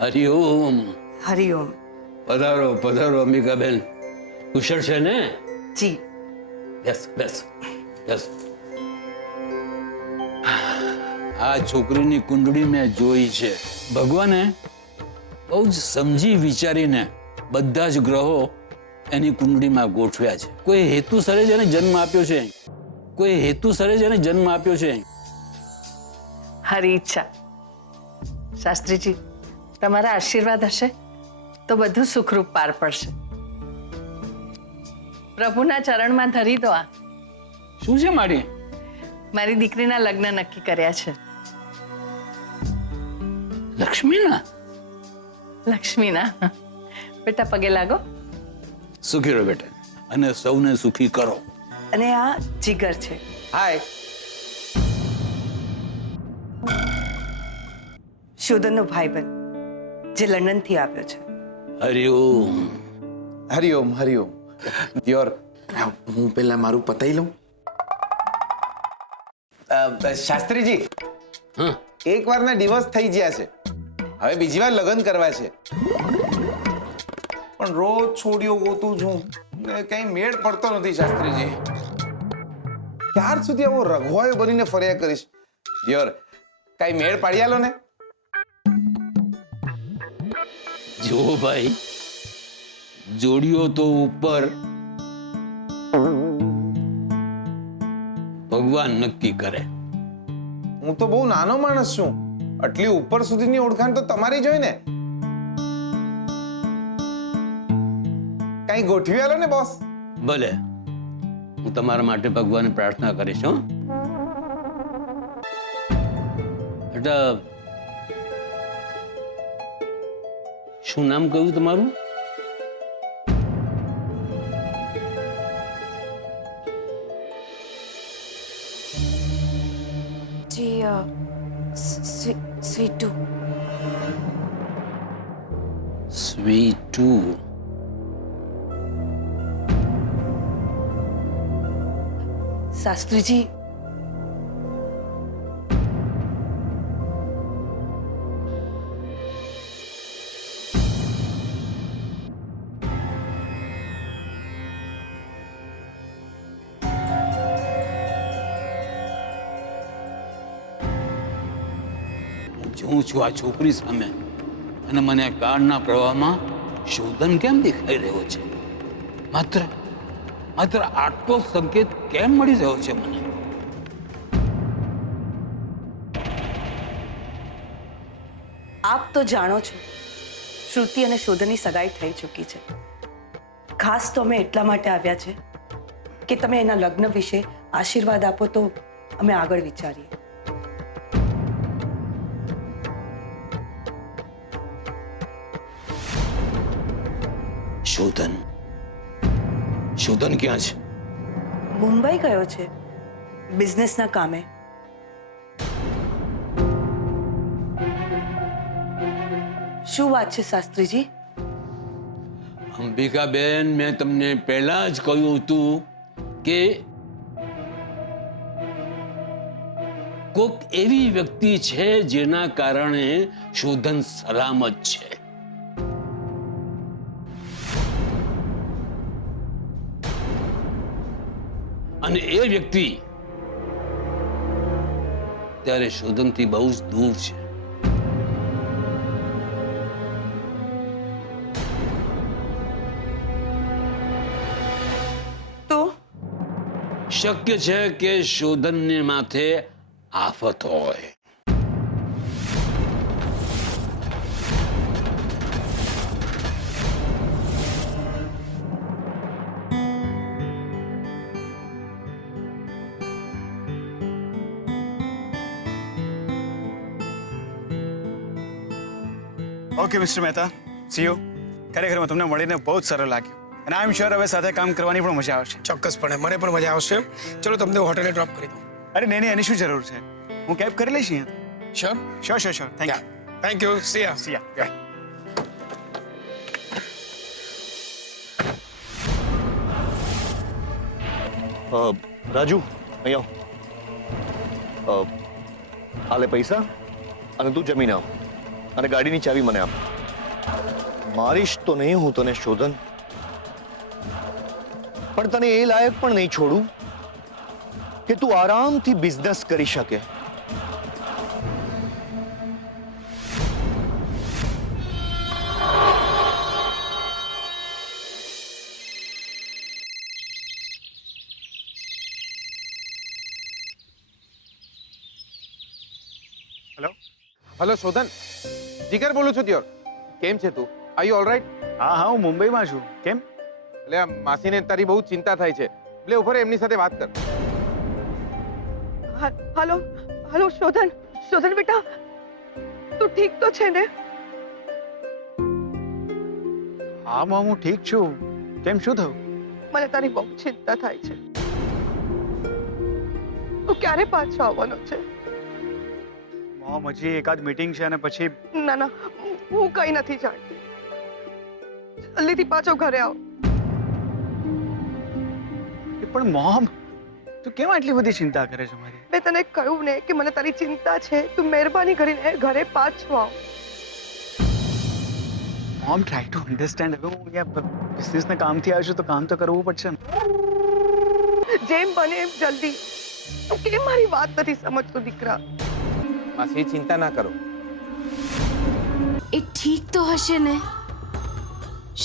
હરિઓમ. હરિઓમ. પધારો પધારો અંબિકાબેન. કુશળ છે ને? જી. બેસ બેસ બેસ. આ છોકરીની કુંડળી મેં જોઈ છે. ભગવાને બહુ જ સમજી વિચારીને બધા જ ગ્રહો એની કુંડળીમાં ગોઠવ્યા છે. કોઈ હેતુસરે જ એને જન્મ આપ્યો છે. કોઈ હેતુસરે જ એને જન્મ આપ્યો છે. હરી ઈચ્છા. શાસ્ત્રીજી, તમારા આશીર્વાદ હશે તો બધું સુખરૂપ પાર પડશે. પ્રભુના ચરણમાં ધરી દો. આ શું છે મારી? મારી દીકરીના લગ્ન નક્કી કર્યા છે. લક્ષ્મીના? લક્ષ્મીના. બેટા પગે લાગો. સુખી રહો બેટા, અને સૌને સુખી કરો. અને આ જીગર છે. હાય. શોધનનો ભાઈબંધ જે લંડનથી આવ્યો છે. હરિઓમ. હરિઓમ હરિઓમ. દિયોર, હું પહેલા મારું પતાઈ લઉં. શાસ્ત્રીજી, હા, એક વારના ડિવોર્સ થઈ ગયા છે. હવે બીજી વાર લગ્ન કરવા છે. પણ રોજ છોડીઓ ગોતું છું ને કઈ મેળ પડતો નથી. શાસ્ત્રીજી, ક્યાર સુધી આવો રઘવાયો બનીને ફર્યા કરીશ? દિયોર, કઈ મેળ પાડી આલો ને. જો ભાઈ, જોડીઓ તો ઉપર ભગવાન નક્કી કરે. હું તો બહુ નાનો માણસ છું. આટલી ઉપર સુધીની ઓળખાણ તો તમારી જ હોય ને. કઈ ગોઠવી આલો ને બોસ. ભલે, હું તમારા માટે ભગવાનને પ્રાર્થના કરીશ. હો બેટા, શું નામ કહ્યું તમારું? जी स्वीटू. સ્વીટુ. શાસ્ત્રીજી, હું છું આ છોકરી સામે, અને મને કાળના પ્રવાહમાં શોધન કેમ દેખાઈ રહ્યો છે? માત્ર માત્ર આટલો સંકેત કેમ મળી રહ્યો છે મને? આપ તો જાણો છો શ્રુતિ અને શોધનની સગાઈ થઈ ચૂકી છે. ખાસ તો અમે એટલા માટે આવ્યા છે કે તમે એના લગ્ન વિશે આશીર્વાદ આપો તો અમે આગળ વિચારીએ. શોધન શોધન ક્યાં છે? મુંબઈ ગયો છે બિઝનેસના કામે. શું વાત છે શાસ્ત્રીજી? અંબિકાબેન, મેં તમને પહેલા જ કહ્યું હતું કે કોક એવી વ્યક્તિ છે જેના કારણે શોધન સલામત છે. અને એ વ્યક્તિ ત્યારે શોધનથી બહુ જ દૂર છે. તો શક્ય છે કે શોધનને માથે આફત હોય. Okay mister Mehta, C you. ખરેખર તમને મળીને બહુ જ સરળ લાગ્યું, અને આઈ એમ શ્યોર હવે સાથે કામ કરવાની પણ મજા આવશે. ચોક્કસપણે મને પણ મજા આવશે. ચલો તમને હોટેલે ડ્રોપ કરી દઉં. અરે નહીં નહીં, એની શું જરૂર છે? હું કેબ કરી લઈશ અહીંયા. Sure. Sure sure sure. Thank you. Thank you. See ya. See ya. Raju, અહીં આવ. હાલે પૈસા અને તું જમીન આવ, અને ગાડીની ચાવી મને આપ. મારીશ તો નહીં હું તને શોધન, પણ તને એ લાયક પણ નહીં છોડું કે તું આરામથી બિઝનેસ કરી શકે. હેલો. હલો શોધન, જીગર બોલું છું દિયોર. કેમ છે તું? Are you alright? હા હા, હું મુંબઈમાં છું. કેમ? એટલે આ માસીને તારી બહુ ચિંતા થાય છે, એટલે ઉપર એમની સાથે વાત કર. હલો હલો શોધન, શોધન બેટા, તું ઠીક તો છે ને? હા મોમ, હું ઠીક છું. કેમ, શું થયું? મને તારી બહુ ચિંતા થાય છે. તું ક્યારે પાછો આવવાનો છે? મોમ, હજી એકાદ મીટિંગ છે અને પછી. ના ના, હું કઈ નથી જાણતી. જલ્દીથી પાછો ઘરે આવ. પણ મોમ, તું કેમ આટલી બધી ચિંતા કરે છે મારી? મેં તને કહ્યું ને કે મને તારી ચિંતા છે. તું મહેરબાની કરીને ઘરે પાછો આવ. Mom, try to understand. હવે હું અહીંયા બિઝનેસના કામથી આવ્યો છું તો કામ તો કરવું પડશે ને. જેમ બને એમ જલ્દી. તું કેમ મારી વાત નથી સમજતો દીકરા? માસી ચિંતા ના કરો. એ ઠીક તો હશે ને?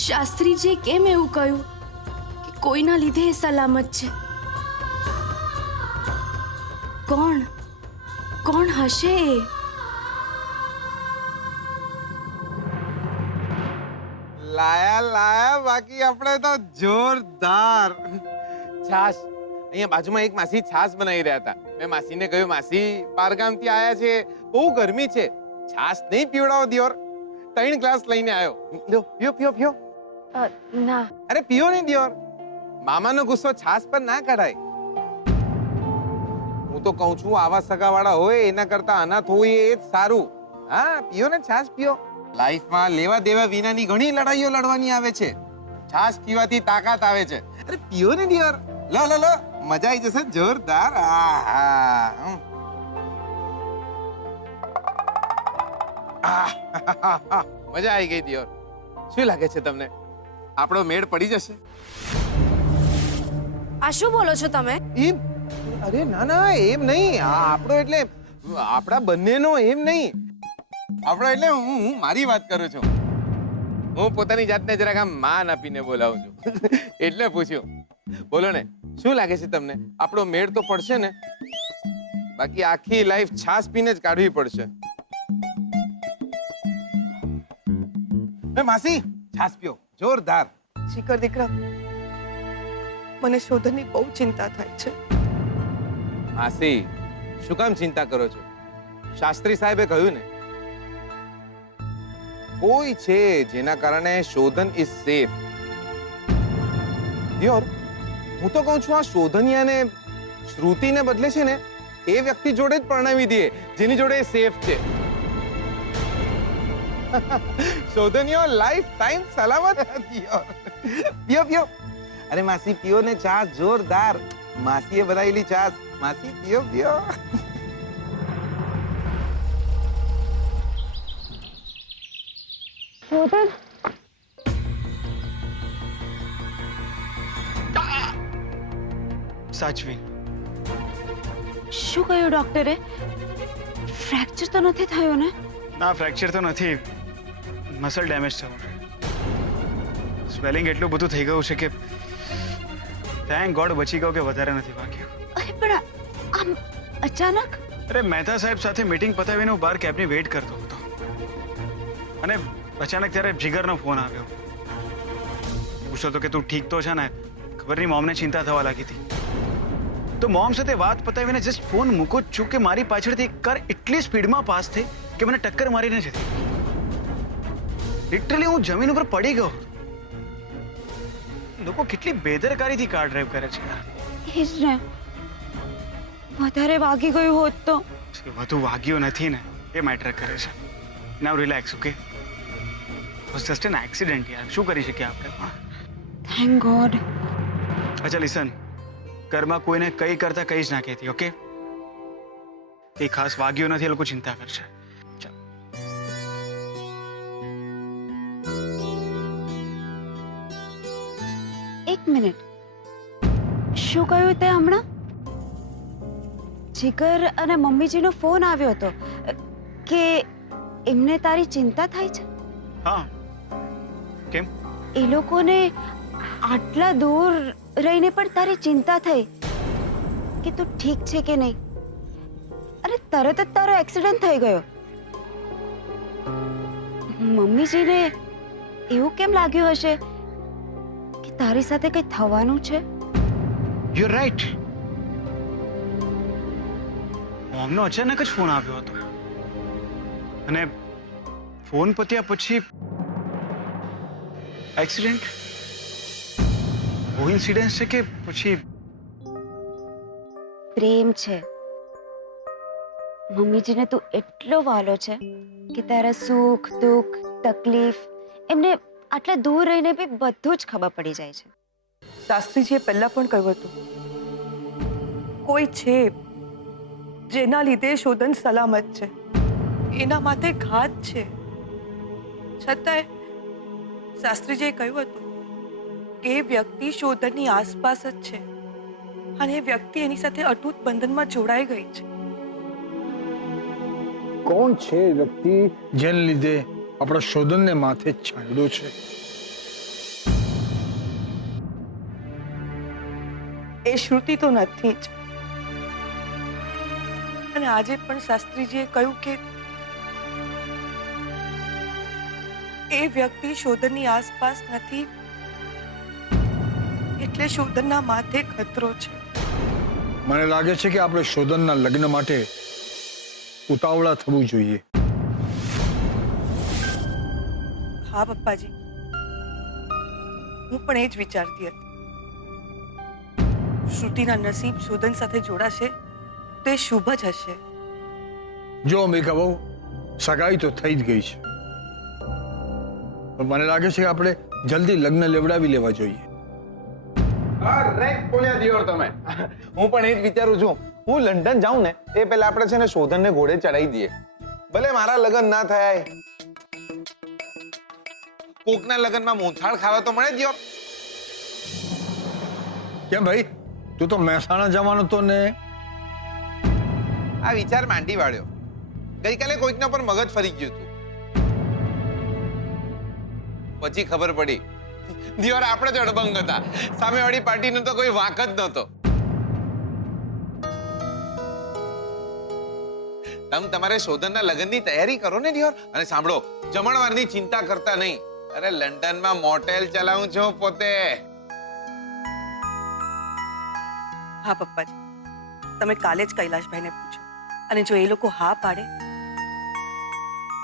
શાસ્ત્રીજીએ કેમ એવું કહ્યું કે કોઈના લીધે એ સલામત છે? કોણ કોણ હશે એ? લાયા બાકી આપણે તો જોરદાર છાશ. અહીંયા બાજુમાં એક માસી છાશ બનાવી રહ્યા હતા. મેં માસીને કહ્યું, માસી બારગામથી આયા છે, બહુ ગરમી છે, છાશ નહીં પીવડાવો દિયોર? 3 ગ્લાસ લઈને આવ્યો. લ્યો, પીઓ પીઓ પીઓ. ના. અરે પીઓ નહીં દિયોર, મામાનો ગુસ્સો છાશ પર ના કાઢાય. હું તો કહું છું, આવા સગાવાળા હોય એના કરતા અનાથ હોય એ જ સારું. હા, પીઓ ને છાશ પીઓ. લાઈફમાં લેવા દેવા વિનાની ઘણી લડાઈઓ લડવાની આવે છે. છાશ પીવાથી તાકાત આવે છે. અરે પીઓ ને દિયોર. લો લો લો, મજા આવી જશે જોરદાર. આહા. મજા આવી ગઈ દિયોર. શું લાગે છે તમને, આપણો મેળ પડી જશે? આ શું બોલો છો તમે? એમ? અરે ના ના, એમ નહીં. આ આપણો એટલે આપણા બંનેનો એમ નહીં. આપણો એટલે હું મારી વાત કરું છું. હું પોતાની જાતને જરાક આમ માન આપીને બોલાવું છું. એટલે પૂછ્યું. બોલો ને, શું લાગે છે તમને, આપણો મેળ તો પડશે ને? બાકી આખી લાઈફ છાશ પીને જ કાઢવી પડશે. માસી છાશ પીઓ, જોરદાર. જીગર દીકરા, મને શોધનની બહુ ચિંતા થાય છે. માસી, શું કામ ચિંતા કરો છો? શાસ્ત્રી સાહેબે કહ્યું ને, કોઈ છે જેના કારણે શોધન ઇઝ સેફ. દિયોર, હું તો કહું છું, આ શોધનિયાને શ્રુતિને બદલે છે ને એ વ્યક્તિ જોડે જ પરણાવી દઈએ જેની જોડે સેફ છે. શોધનિયો લાઈફ ટાઈમ સલામત. દિયોર, પીઓ પીઓ. અરે માસી પીઓ ને ચા, જોરદાર. માસીએ બનાવેલી ચા. માસી પીઓ પીઓ. સાચવી. શું કહ્યું ડોક્ટરે? ફ્રેક્ચર તો નથી થયો ને? ના, ફ્રેક્ચર તો નથી, મસલ ડેમેજ થયું છે. સ્વેલિંગ એટલું બધું થઈ ગયું છે કે થેન્ક ગોડ બચી ગયો કે વધારે નથી વાગ્યું. અરે પણ આમ અચાનક? અરે મહેતા સાહેબ સાથે મીટિંગ પતાવીને હું બહાર કેબની વેઇટ કરતો હતો અને અચાનક ત્યારે જીગરનો ફોન આવ્યો. પૂછતો હતો કે તું ઠીક તો છે ને? ખબર નહીં, મોમને ચિંતા થવા લાગી હતી. તો મોમ સાથે વાત પતાવીને જસ્ટ ફોન મૂકો જ છું કે મારી પાછળથી એક કાર એટલી સ્પીડમાં પાસ થઈ કે મને ટક્કર મારીને જતી. લિટરલી હું જમીન ઉપર પડી ગયો. લોકો કેટલી બેદરકારીથી કાર ડ્રાઈવ કરે છે. એ જ ને, વધારે વાગી ગયું હોત તો? વધુ વાગ્યો નથી ને, એ મેટર કરે છે. Now relax, okay? Was just an accident યાર, શું કરી શકીએ આપણે પણ. Thank God. અચ્છા લિસન, ઘરમાં કોઈને કઈ કરતા કઈ જ ના કહેતી, ઓકે? કઈ ખાસ વાગ્યો નથી, એ લોકો ચિંતા કરશે. ચાલ. મિનિટ, શું કહ્યું તે હમણાં? જીગર અને મમ્મીજીનો ફોન આવ્યો હતો કે એમને તારી ચિંતા થાય છે. હા, કેમ? એ લોકોને આટલા દૂર રહીને પણ તારી ચિંતા થઈ કે તું ઠીક છે કે નહીં. અરે તરત જ તારો એક્સિડન્ટ થઈ ગયો. મમ્મીજીને એવું કેમ લાગ્યું હશે કે તારી સાથે કંઈ થવાનું છે? You right. મોમનો અચાનક જ ફોન આવ્યો હતો અને ફોન પત્યા પછી એક્સિડન્ટ. કોઇન્સિડન્સ છે કે પછી પ્રેમ છે. મમ્મીજીને તું એટલો વાલો છે કે તારા સુખ દુઃખ તકલીફ એમને આટલા દૂર રહીને બી બધું જ ખબર પડી જાય છે. શાસ્ત્રીજીએ પહેલા પણ કહ્યું હતું, કોઈ છે જેના લીધે શોધન સલામત છે, એના માથે ઘાત છે. છતાંય શાસ્ત્રીજીએ કહ્યું હતું કે એ વ્યક્તિ શોધનની આસપાસ જ છે અને એ વ્યક્તિ એની સાથે અતૂટ બંધનમાં જોડાઈ ગઈ છે. કોણ છે એ વ્યક્તિ જેને લીધે આપણા શોધનને માથે છાંયડો છે? એ શ્રુતિ તો નથી જ. અને આજે પણ શાસ્ત્રીજીએ કહ્યું કે એ વ્યક્તિ શોધનની આસપાસ નથી, એટલે શોધનના માથે ખતરો છે. મને લાગે છે કે આપણે શોધનના લગ્ન માટે ઉતાવળા થવું જોઈએ. હા પપ્પાજી, હું પણ એ જ વિચારતી હતી. શ્રુતિના નસીબ શોધન સાથે જોડાશે તો એ શુભ જ હશે. જો અંબિકા બહુ સગાઈ તો થઈ જ ગઈ છે, પણ મને લાગે છે કે આપણે જલ્દી લગ્ન લેવડાવી લેવા જોઈએ. કરેક્ટ બોલ્યા દિયોર તમે. હું પણ એ જ વિચારું છું. હું લંડન જાઉં ને એ પહેલા આપણે છે ને શોધનને ઘોડે ચડાવી દઈએ. ભલે મારા લગ્ન ના થયા, કોકના લગ્નમાં મોથાળ ખાવા તો મળે દિયોર. કેમ ભાઈ, તું તો મહેસાણા જવાનો તો ને? આ વિચાર માંડી વાળ્યો. ગઈકાલે કોઈકના પર મગજ ફરી ગયું હતું, પછી ખબર પડી દિયોર આપણે જ અડબંગ હતા. સામેવાળી પાર્ટીનો તો કોઈ વાંક જ નહોતો. તમે તમારે શોધનના લગ્નની તૈયારી કરો ને દિયોર. અને સાંભળો, જમણવારની ચિંતા કરતા નહીં. અરે લંડનમાં મોટેલ ચલાવું છું પોતે. હા પપ્પાજી, તમે કાલે જ કૈલાશભાઈને પૂછો, અને જો એ લોકો હા પાડે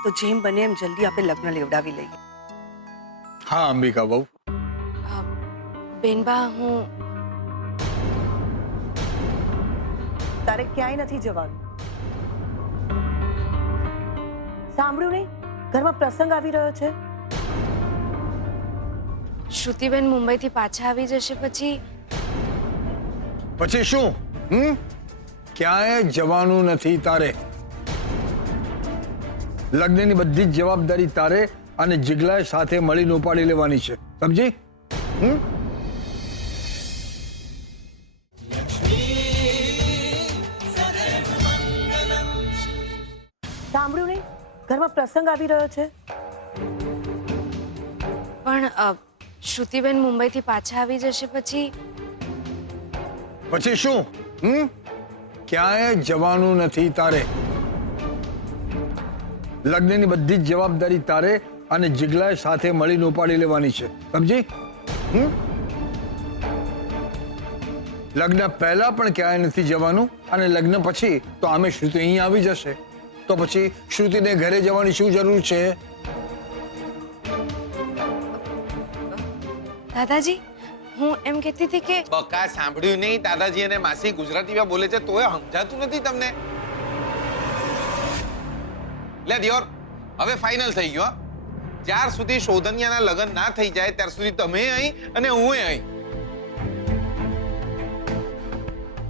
તો જેમ બને એમ જલ્દી આપણે લગ્ન લેવડાવી લઈએ. હા અંબિકા બહુ. બેનબા, હું તારે ક્યાંય નથી જવાનું. સાંભળ્યું નહીં? ઘરમાં પ્રસંગ આવી રહ્યો છે. શ્રુતિબેન મુંબઈથી પાછા આવી જશે પછી પછી શું? ક્યાંય જવાનું નથી તારે. લગ્નની બધી જ જવાબદારી તારે અને જીગલાએ સાથે મળીને ઉપાડી લેવાની છે, સમજી? સાંભળ્યું નહીં? ઘરમાં પ્રસંગ આવી રહ્યો છે. પણ શ્રુતિબેન મુંબઈથી પાછા આવી જશે પછી પછી શું? ક્યાંય જવાનું નથી તારે. લગ્નની બધી જ જવાબદારી તારે અને જીગલાએ સાથે મળીને ઉપાડી લેવાની છે, સમજી? લગ્ન પહેલા પણ ક્યાંય નથી જવાનું, અને લગ્ન પછી તો આમે શ્રુતિ અહીં આવી જશે, તો પછી શ્રુતિને ઘરે જવાની શું જરૂર છે? દાદાજી, હું એમ કહેતી હતી કે બકા સાંભળ્યું નહીં? દાદાજી અને માસી ગુજરાતીમાં બોલે છે તોય સમજાતું નથી તમને? લે દિયોર, હવે ફાઇનલ થઈ ગયો. જ્યાર સુધી શોધનિયાના લગ્ન ના થઈ જાય ત્યાર સુધી તમે અહીં અને હું અહીં.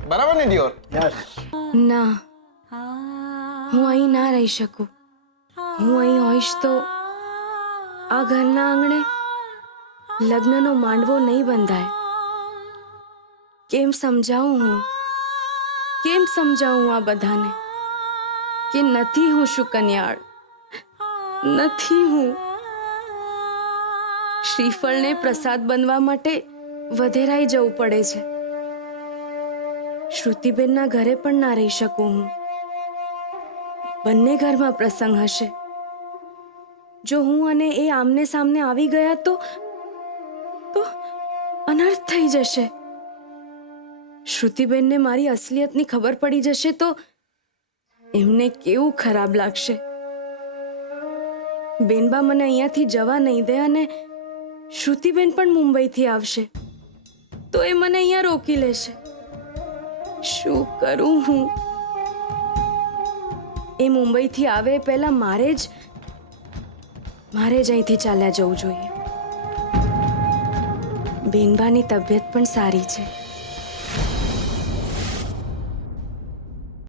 બરાબર ને દિયોર? ના, હું અહીં ના રહી શકું. હું અહીં હોઈશ તો આ ઘરના આંગણે લગ્નનો માંડવો નહીં બંધાય. કેમ સમજાવું હું આ બધાને કે નથી હું શુકન્યાળ, નથી હું. શ્રીફળને પ્રસાદ બનવા માટે વધેરાઈ જવું પડે છે. શ્રુતિબેનના ઘરે પણ ના રહી શકું હું. બંને ઘરમાં પ્રસંગ હશે. જો હું અને એ આમને સામને આવી ગયા તો અનર્થ થઈ જશે. શ્રુતિબેનને મારી અસલિયતની ખબર પડી જશે તો એમને કેવું ખરાબ લાગશે. બેનબા મને અહીંયાથી જવા નહીં દે અને શ્રુતિબેન પણ મુંબઈથી આવશે તો એ મને અહીંયા રોકી લેશે. શું કરું હું? એ મુંબઈથી આવે પહેલા મારે જ અહીંથી ચાલ્યા જવું જોઈએ. બેનબાની તબિયત પણ સારી છે.